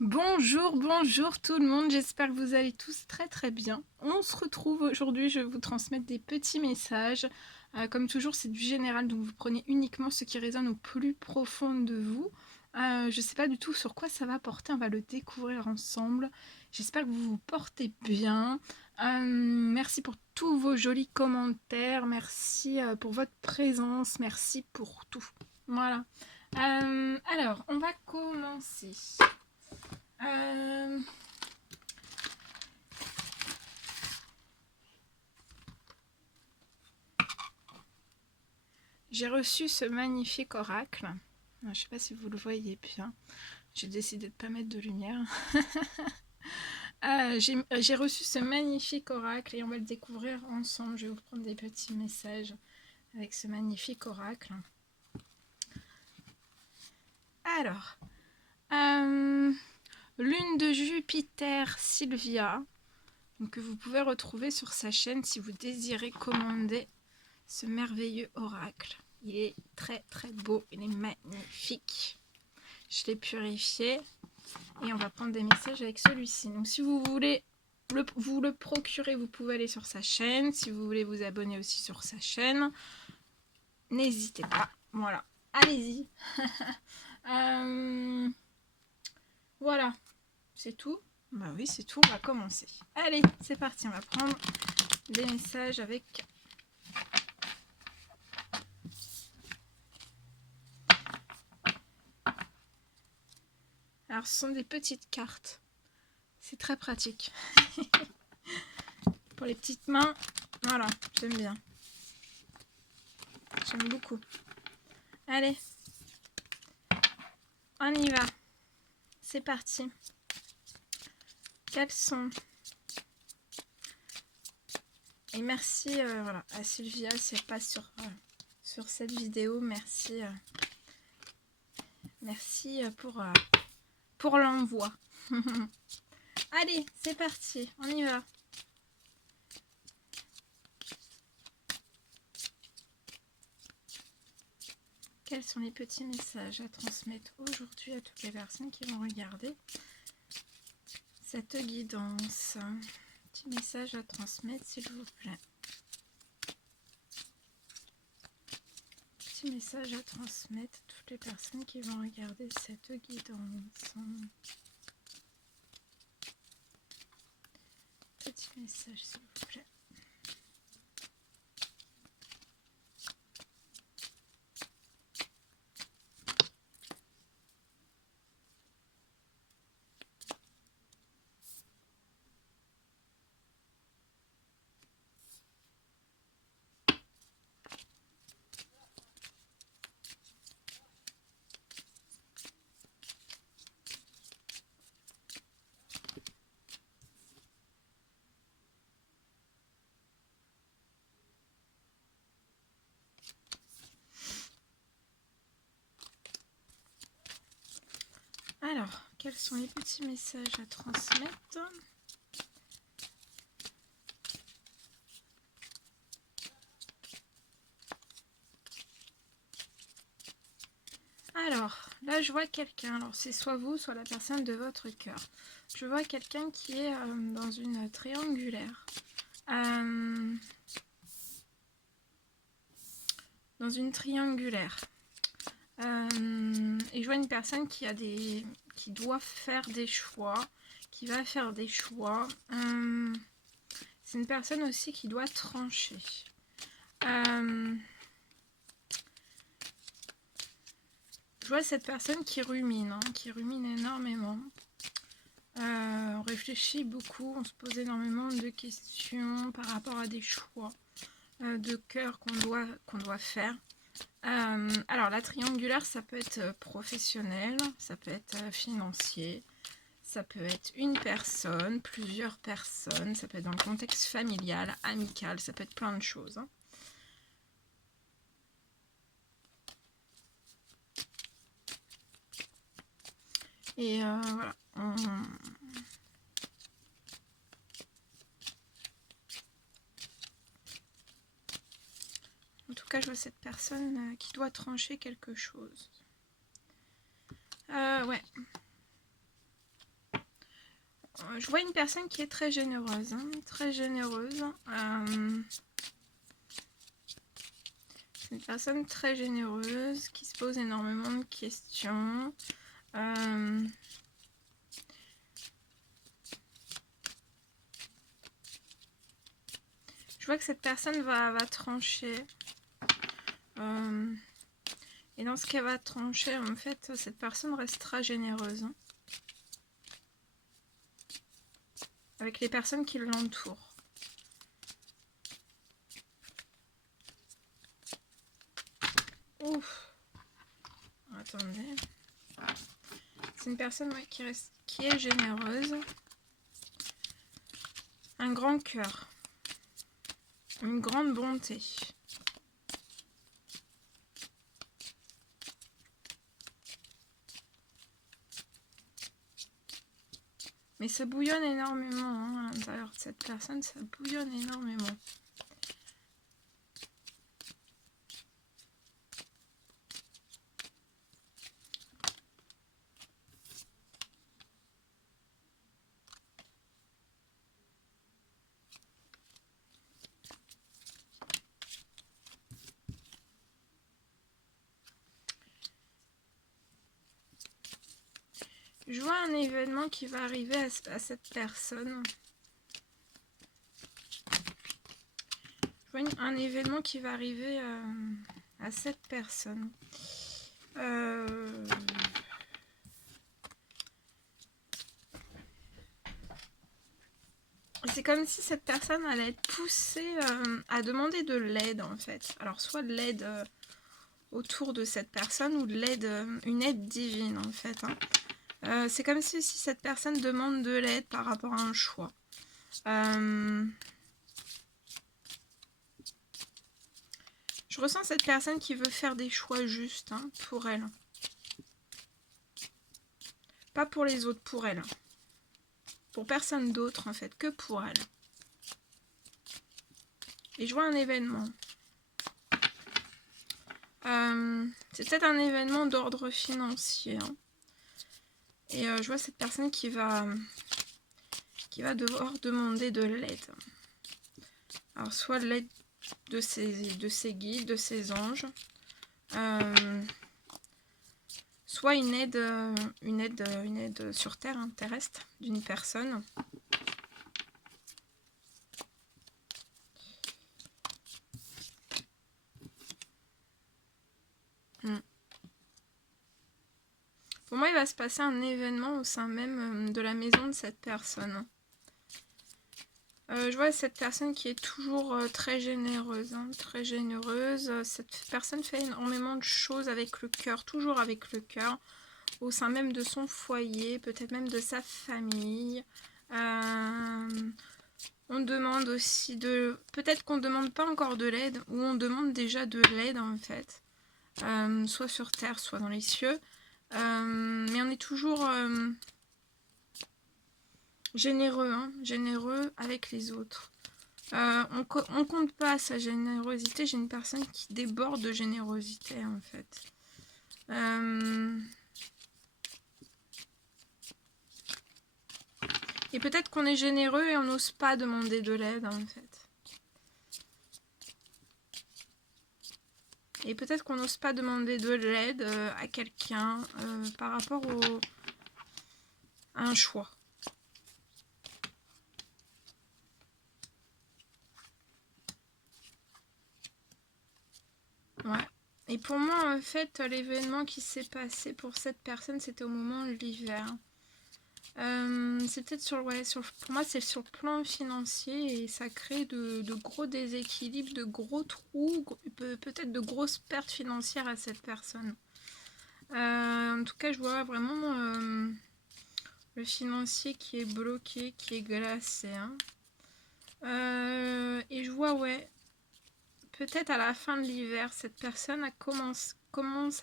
Bonjour, bonjour tout le monde, j'espère que vous allez tous très bien. On se retrouve aujourd'hui, je vais vous transmettre des petits messages. Comme toujours, c'est du général, donc vous prenez uniquement ce qui résonne au plus profond de vous. Je ne sais pas du tout sur quoi ça va porter, on va le découvrir ensemble. J'espère que vous vous portez bien. Merci pour tous vos jolis commentaires, merci pour votre présence, merci pour tout. Voilà. Alors, on va commencer. Euh, J'ai reçu ce magnifique oracle. Je ne sais pas si vous le voyez bien. J'ai décidé de ne pas mettre de lumière. J'ai reçu ce magnifique oracle et on va le découvrir ensemble. Je vais vous prendre des petits messages avec ce magnifique oracle. Alors, lune de Jupiter Sylvia, donc, que vous pouvez retrouver sur sa chaîne si vous désirez commander ce merveilleux oracle. Il est très beau, il est magnifique. Je l'ai purifié et on va prendre des messages avec celui-ci. Donc si vous voulez vous le procurer, vous pouvez aller sur sa chaîne. Si vous voulez vous abonner aussi sur sa chaîne, n'hésitez pas. Voilà, allez-y. Voilà, c'est tout. Bah oui, c'est tout, on va commencer. Allez, c'est parti, on va prendre des messages avec... Alors, ce sont des petites cartes. C'est très pratique. Pour les petites mains, voilà, j'aime bien. J'aime beaucoup. Allez, on y va. C'est parti. Quels sont... Et merci voilà, à Sylvia si elle passe sur cette vidéo. Merci, merci pour l'envoi. Allez, c'est parti, on y va. Quels sont les petits messages à transmettre aujourd'hui à toutes les personnes qui vont regarder cette guidance? Petit message à transmettre, s'il vous plaît. Petit message à transmettre à toutes les personnes qui vont regarder cette guidance. Petit message, s'il vous plaît. Alors, quels sont les petits messages à transmettre? Alors, là, je vois quelqu'un. Alors, c'est soit vous, soit la personne de votre cœur. Je vois quelqu'un qui est dans une triangulaire. Dans une triangulaire. Et je vois une personne qui doit faire des choix, qui va faire des choix. C'est une personne aussi qui doit trancher. Je vois cette personne qui rumine énormément. On réfléchit beaucoup, on se pose énormément de questions par rapport à des choix de cœur qu'on doit faire. Alors la triangulaire, ça peut être professionnel, ça peut être financier, ça peut être une personne, plusieurs personnes, ça peut être dans le contexte familial, amical, ça peut être plein de choses. Hein. Et voilà. En tout cas, je vois cette personne qui doit trancher quelque chose. Ouais. Je vois une personne qui est très généreuse, hein, très généreuse. C'est une personne très généreuse qui se pose énormément de questions. Je vois que cette personne va trancher. Et dans ce qu'elle va trancher, en fait, cette personne restera généreuse. Hein, avec les personnes qui l'entourent. Ouf. Attendez. C'est une personne qui est généreuse. Un grand cœur. Une grande bonté. Mais ça bouillonne énormément hein, à l'intérieur de cette personne. Ça bouillonne énormément. Je vois un événement qui va arriver à cette personne. Je vois un événement qui va arriver à cette personne. C'est comme si cette personne allait être poussée à demander de l'aide en fait. Alors soit de l'aide autour de cette personne ou de l'aide, une aide divine en fait. Hein. C'est comme si cette personne demande de l'aide par rapport à un choix. Je ressens cette personne qui veut faire des choix justes hein, pour elle. Pas pour les autres, pour elle. Pour personne d'autre en fait, que pour elle. Et je vois un événement. C'est peut-être un événement d'ordre financier. Hein. Et je vois cette personne qui va devoir demander de l'aide. Alors soit l'aide de ses guides, de ses anges. Soit une aide sur terre, hein, terrestre, d'une personne. Pour moi, il va se passer un événement au sein même de la maison de cette personne. Je vois cette personne qui est toujours très généreuse. Hein, très généreuse. Cette personne fait énormément de choses avec le cœur, toujours avec le cœur, au sein même de son foyer, peut-être même de sa famille. On demande aussi de... Peut-être qu'on ne demande pas encore de l'aide, ou on demande déjà de l'aide en fait. Soit sur terre, soit dans les cieux. Mais on est toujours généreux, hein, généreux avec les autres. On compte pas sa générosité. J'ai une personne qui déborde de générosité en fait. Et peut-être qu'on est généreux et on n'ose pas demander de l'aide en fait. Et peut-être qu'on n'ose pas demander de l'aide à quelqu'un par rapport à un choix. Ouais. Et pour moi, en fait, l'événement qui s'est passé pour cette personne, c'était au moment de l'hiver. C'est peut-être pour moi, c'est sur le plan financier et ça crée de gros déséquilibres, de gros trous, peut-être de grosses pertes financières à cette personne. En tout cas, je vois vraiment le financier qui est bloqué, qui est glacé. Hein. Et je vois, ouais, peut-être à la fin de l'hiver, cette personne commence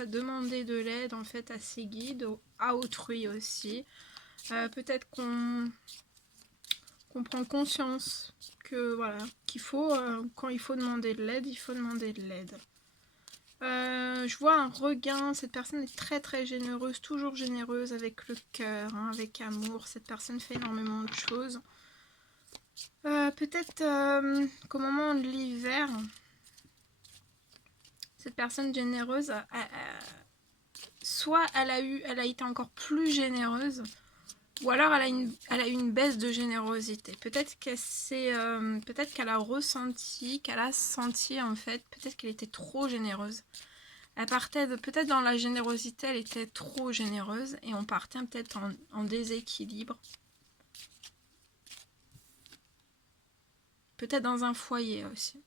à demander de l'aide en fait à ses guides, à autrui aussi. Peut-être qu'on prend conscience que voilà, qu'il faut, quand il faut demander de l'aide, il faut demander de l'aide. Je vois un regain, cette personne est très très généreuse, toujours généreuse avec le cœur, hein, avec amour. Cette personne fait énormément de choses. Peut-être qu'au moment de l'hiver, cette personne généreuse, soit elle a été encore plus généreuse, ou alors elle a eu une baisse de générosité. Peut-être qu'elle a ressenti, qu'elle a senti en fait, peut-être qu'elle était trop généreuse. Elle partait peut-être dans la générosité, elle était trop généreuse et on partait peut-être en déséquilibre. Peut-être dans un foyer aussi.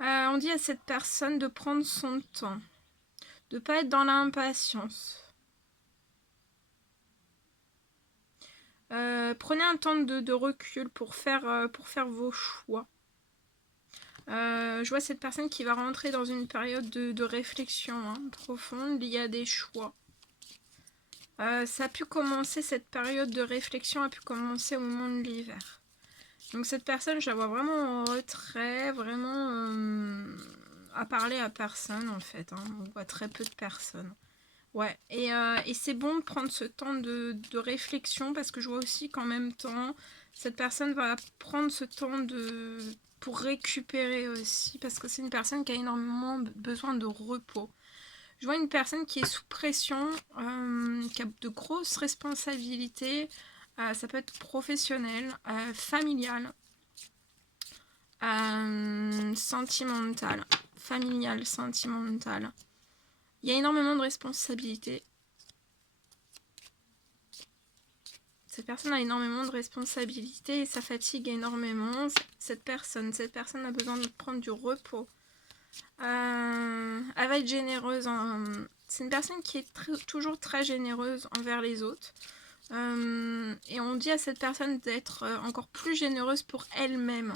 On dit à cette personne de prendre son temps, de ne pas être dans l'impatience. Prenez un temps de recul pour faire vos choix. Je vois cette personne qui va rentrer dans une période de réflexion profonde liée à des choix. Ça a pu commencer, cette période de réflexion a pu commencer au moment de l'hiver. Donc cette personne, je la vois vraiment en retrait, vraiment à parler à personne en fait. On voit très peu de personnes. Ouais, et c'est bon de prendre ce temps de réflexion parce que je vois aussi qu'en même temps, cette personne va prendre ce temps pour récupérer aussi parce que c'est une personne qui a énormément besoin de repos. Je vois une personne qui est sous pression, qui a de grosses responsabilités. Ça peut être professionnel, familial, sentimental, familial, sentimental. Il y a énormément de responsabilités. Cette personne a énormément de responsabilités et ça fatigue énormément cette personne. Cette personne a besoin de prendre du repos. Elle va être généreuse. C'est une personne qui est toujours très généreuse envers les autres. Et on dit à cette personne d'être encore plus généreuse pour elle-même.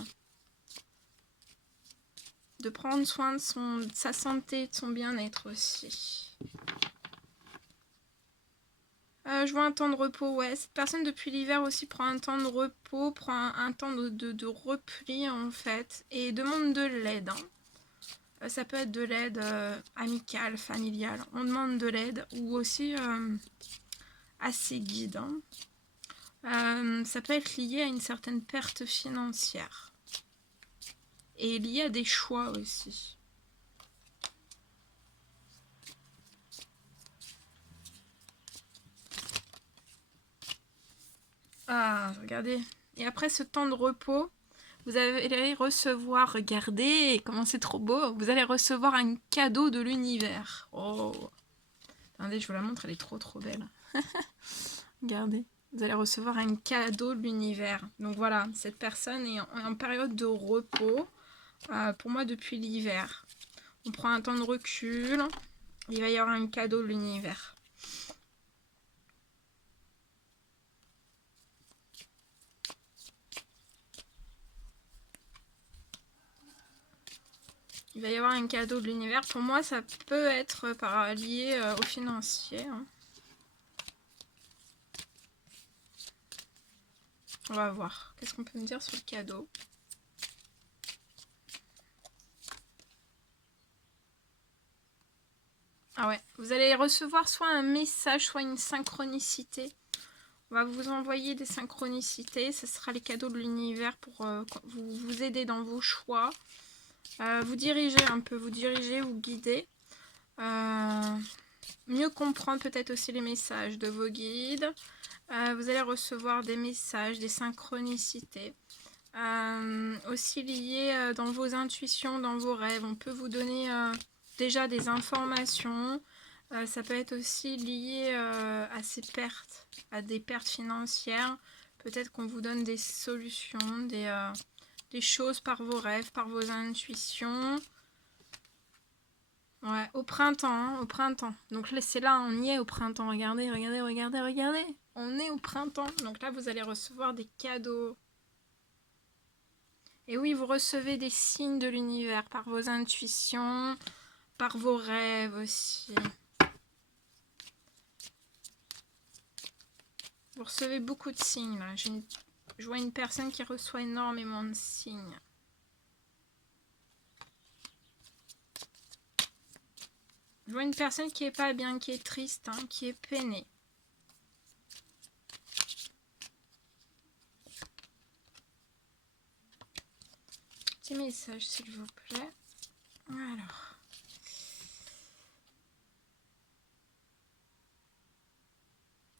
De prendre soin de sa santé, de son bien-être aussi. Je vois un temps de repos, ouais. Cette personne depuis l'hiver aussi prend un temps de repos, prend un temps de repli en fait, et demande de l'aide. Ça peut être de l'aide amicale, familiale. On demande de l'aide ou aussi à ses guides. Ça peut être lié à une certaine perte financière et lié à des choix aussi. Ah, regardez. Et après ce temps de repos, vous allez recevoir, regardez, comment c'est trop beau, vous allez recevoir un cadeau de l'univers. Oh, attendez, je vous la montre, elle est trop trop belle. Regardez, vous allez recevoir un cadeau de l'univers. Donc voilà, cette personne est en période de repos, pour moi depuis l'hiver. On prend un temps de recul, il va y avoir un cadeau de l'univers. Il va y avoir un cadeau de l'univers. Pour moi, ça peut être lié au financier. On va voir. Qu'est-ce qu'on peut me dire sur le cadeau? Ah ouais. Vous allez recevoir soit un message, soit une synchronicité. On va vous envoyer des synchronicités. Ce sera les cadeaux de l'univers pour vous aider dans vos choix. Vous diriger un peu, vous guider. Mieux comprendre peut-être aussi les messages de vos guides. Vous allez recevoir des messages, des synchronicités. Aussi liés dans vos intuitions, dans vos rêves. On peut vous donner déjà des informations. Ça peut être aussi lié à ces pertes, à des pertes financières. Peut-être qu'on vous donne des solutions, des choses par vos rêves, par vos intuitions. Ouais, au printemps, au printemps. Donc là, c'est là, on y est au printemps. Regardez, regardez, regardez, regardez. On est au printemps. Donc là, vous allez recevoir des cadeaux. Et oui, vous recevez des signes de l'univers par vos intuitions, par vos rêves aussi. Vous recevez beaucoup de signes là. Je vois une personne qui reçoit énormément de signes. Je vois une personne qui est pas bien, qui est triste, hein, qui est peinée. Petit message, s'il vous plaît. Alors.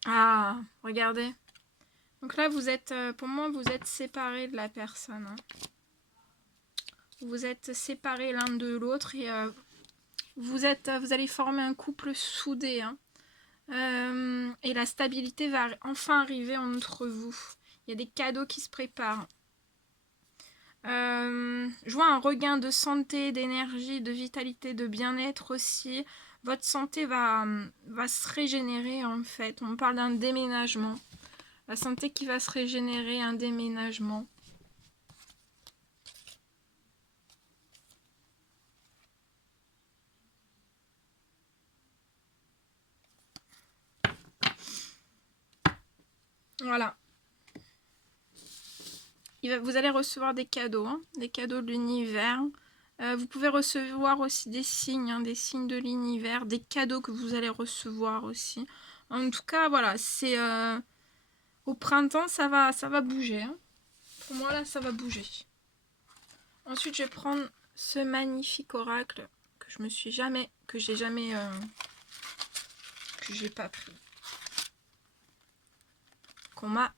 Ah, regardez. Donc là, vous êtes, pour moi, vous êtes séparés de la personne. Hein. Vous êtes séparés l'un de l'autre et vous allez former un couple soudé. Hein. Et la stabilité va enfin arriver entre vous. Il y a des cadeaux qui se préparent. Je vois un regain de santé, d'énergie, de vitalité, de bien-être aussi. Votre santé va se régénérer en fait. On parle d'un déménagement. La santé qui va se régénérer, un déménagement. Voilà. Vous allez recevoir des cadeaux, hein, des cadeaux de l'univers. Vous pouvez recevoir aussi des signes, hein, des signes de l'univers, des cadeaux que vous allez recevoir aussi. En tout cas, voilà, c'est au printemps, ça va bouger. Hein. Pour moi, là, ça va bouger. Ensuite, je vais prendre ce magnifique oracle que je me suis jamais, que j'ai jamais, que j'ai pas pris, qu'on m'a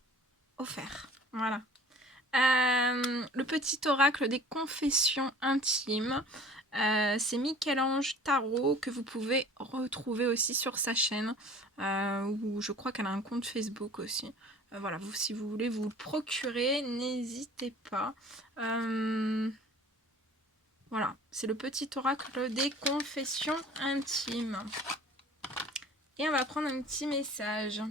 offert. Voilà. Le petit oracle des confessions intimes. C'est Michel-Ange Tarot que vous pouvez retrouver aussi sur sa chaîne. Où je crois qu'elle a un compte Facebook aussi. Voilà, si vous voulez vous le procurer, n'hésitez pas. Voilà, c'est le petit oracle des confessions intimes. Et on va prendre un petit message.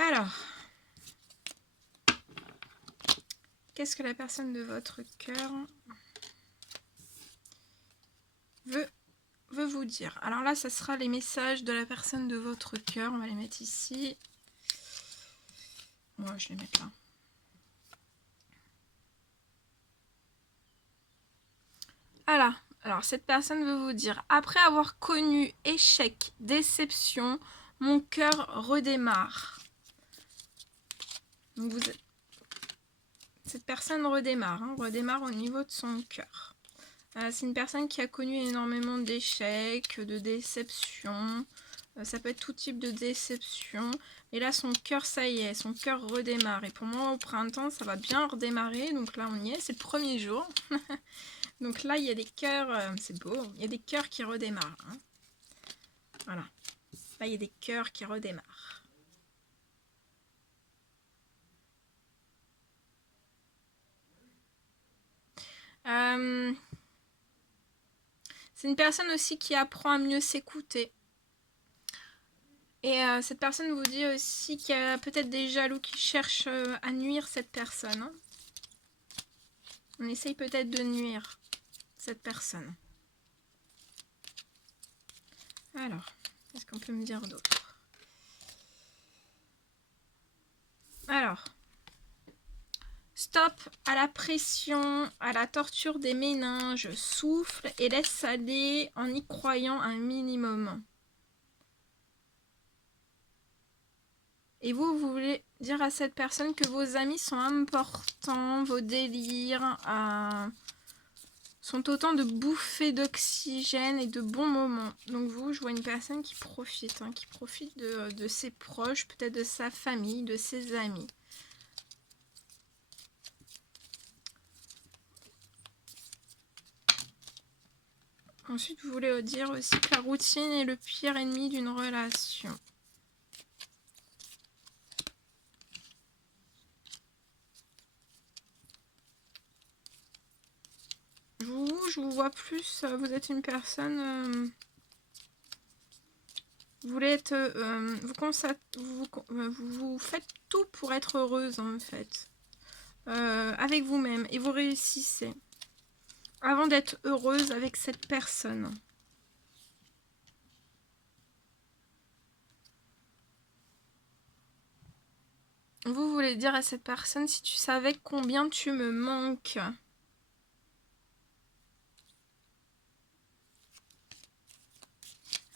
Alors, qu'est-ce que la personne de votre cœur veut vous dire? Alors là, ça sera les messages de la personne de votre cœur. On va les mettre ici. Moi, je vais les mettre là. Voilà. Alors, cette personne veut vous dire: après avoir connu échec, déception, mon cœur redémarre. Donc cette personne redémarre, hein, redémarre au niveau de son cœur. C'est une personne qui a connu énormément d'échecs, de déceptions. Ça peut être tout type de déception. Et là, son cœur, ça y est, son cœur redémarre. Et pour moi, au printemps, ça va bien redémarrer. Donc là, on y est, c'est le premier jour. Donc là, il y a des cœurs, c'est beau, il y a des cœurs qui redémarrent. Hein. Voilà. Là, il y a des cœurs qui redémarrent. C'est une personne aussi qui apprend à mieux s'écouter. Et cette personne vous dit aussi qu'il y a peut-être des jaloux qui cherchent à nuire cette personne. Hein. On essaye peut-être de nuire cette personne. Alors, qu'est-ce qu'on peut me dire d'autre? Alors, stop à la pression, à la torture des méninges, souffle et laisse aller en y croyant un minimum. Et vous voulez dire à cette personne que vos amis sont importants, vos délires sont autant de bouffées d'oxygène et de bons moments. Donc vous, je vois une personne qui profite, hein, qui profite de ses proches, peut-être de sa famille, de ses amis. Ensuite, vous voulez dire aussi que la routine est le pire ennemi d'une relation. Je vous vois plus, vous êtes une personne... vous voulez être... vous faites tout pour être heureuse, en fait. Avec vous-même. Et vous réussissez. Avant d'être heureuse avec cette personne. vous voulez dire à cette personne si tu savais combien tu me manques.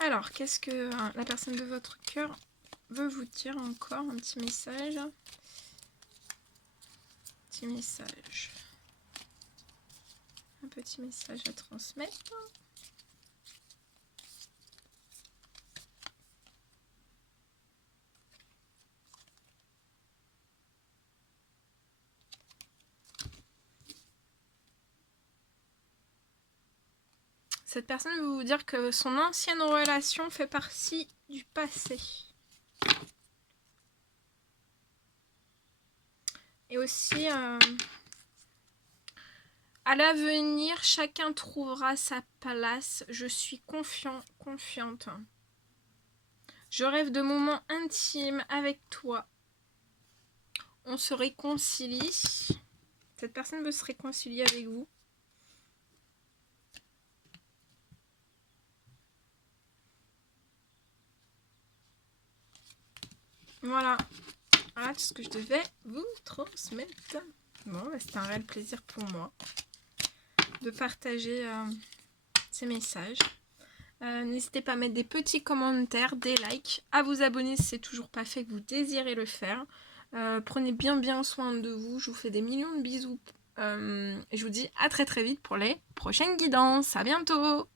Alors, qu'est-ce que la personne de votre cœur veut vous dire encore? Un petit message. Petit message. Un petit message à transmettre. Cette personne veut vous dire que son ancienne relation fait partie du passé. Et aussi, à l'avenir, chacun trouvera sa place. Je suis confiante. Je rêve de moments intimes avec toi. On se réconcilie. Cette personne veut se réconcilier avec vous. Voilà. Voilà tout ce que je devais vous transmettre. Bon, c'est un réel plaisir pour moi de partager ces messages. N'hésitez pas à mettre des petits commentaires, des likes, à vous abonner si c'est toujours pas fait, que vous désirez le faire. Prenez bien soin de vous. Je vous fais des millions de bisous. Je vous dis à très vite pour les prochaines guidances. À bientôt!